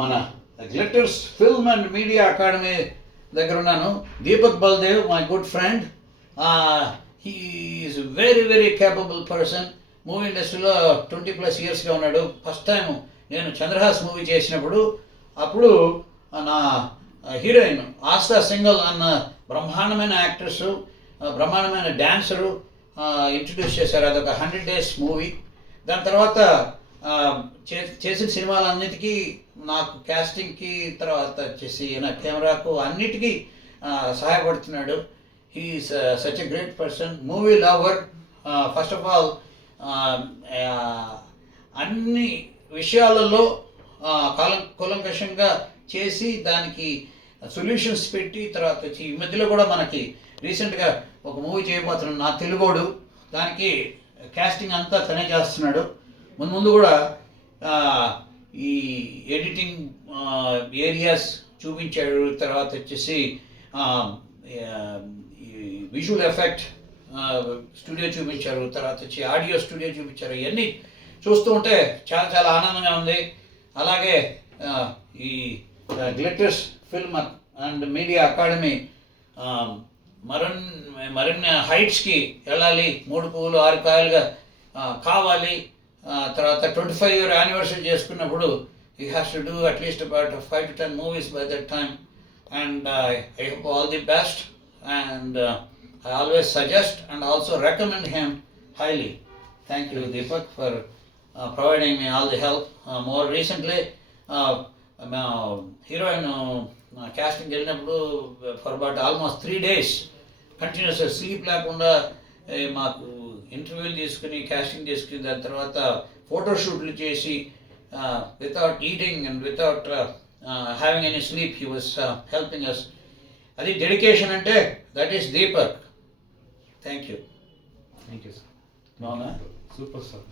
మన glitters film and media academy దగ్గర ఉన్నాను. Deepak Baldev, my good friend. He is very very capable person. Movie ఇండస్ట్రీలో 20+ ఇయర్స్గా ఉన్నాడు. ఫస్ట్ టైం నేను చంద్రహాస్ మూవీ చేసినప్పుడు అప్పుడు నా హీరోయిన్ ఆస్థా సింగల్ అన్న బ్రహ్మాండమైన యాక్ట్రెస్, బ్రహ్మాండమైన డ్యాన్సరు ఇంట్రడ్యూస్ చేశారు. అదొక 100 days మూవీ. దాని తర్వాత చేసిన సినిమాలన్నిటికీ నాకు క్యాస్టింగ్కి, తర్వాత వచ్చేసి నా కెమెరాకు అన్నిటికీ సహాయపడుతున్నాడు. He's such a great person, movie lover. First of all అన్ని విషయాలలో కూలంకషంగా చేసి దానికి సొల్యూషన్స్ పెట్టి, తర్వాత వచ్చి ఈ మధ్యలో కూడా మనకి రీసెంట్గా ఒక మూవీ చేయబోతున్నాడు నా తెలుగోడు. దానికి క్యాస్టింగ్ అంతా తనే చేస్తున్నాడు. ముందు కూడా ఈ ఎడిటింగ్ ఏరియాస్ చూపించాడు, తర్వాత వచ్చేసి విజువల్ ఎఫెక్ట్ స్టూడియో చూపించారు, తర్వాత వచ్చి ఆడియో స్టూడియో చూపించారు. ఇవన్నీ చూస్తూ ఉంటే చాలా చాలా ఆనందంగా ఉంది. అలాగే ఈ glitters film and media academy మరిన్ని హైట్స్కి వెళ్ళాలి, 3 పువ్వులు 6 కాయలుగా కావాలి. తర్వాత 25th anniversary చేసుకున్నప్పుడు he has to do at least about 5 to 10 movies by that time, and I hope all the best, and I always suggest and also recommend him highly. Thank you, Deepak, for providing me all the help. More recently, heroine casting వెళ్ళినప్పుడు for about almost 3 days continuous sleep లేకుండా మాకు ఇంటర్వ్యూలు తీసుకుని, casting చేసుకుని, దాని తర్వాత ఫోటోషూట్లు చేసి without eating and without having any sleep he was helping us. అది డెడికేషన్ అంటే that is Deepak. Thank you. Thank you sir. అవునా? Super sir.